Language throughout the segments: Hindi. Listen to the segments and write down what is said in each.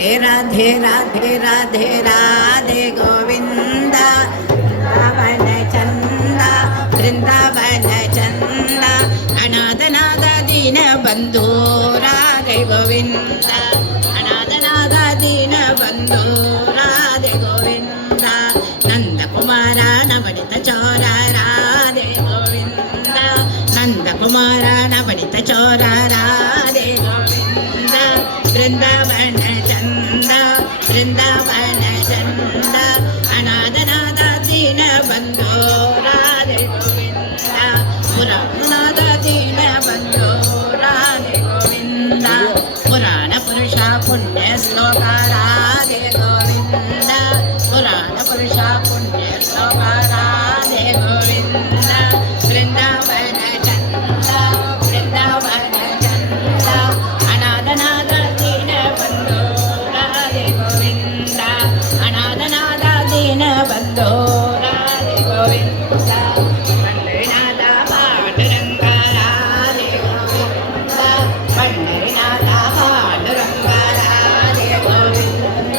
राधे राधे राधे राधे गोविंद वृंदावन चंद वृंदावन चंद अनाथनाथ दीन बंधु राधे गोविंद अनाथनाथ दीन बंधु राधे गोविंद नंद कुमार नवनीत चोर राधे गोविंद नंद कुमार नवनीत चोर राधे गोविंद वृंदावन चंद वृंदावन चंद अनाथनाथ दीन बंधु राधे गोविंद पुराणनाथ दीन बंधु राधे गोविंद पुराण पुरुष पुण्य श्लोक राधे गोविंद पुराण पुरुष पुण्य श्लोक राधे गोविंद वृंदावन चंद वृंदावन चंद अनाथनाथ दीन बंधु राधे गोविंद अनाथनाथ दीन बंधु राधे गोविंद पंढरीनाथ पांडुरंग राधे गोविंद पंढरीनाथ पांडुरंग राधे गोविंद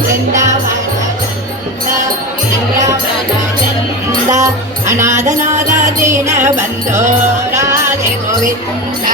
वृंदावन चंद वृंदावन चंद अनाथनाथ दीन बंधु राधे गोविंद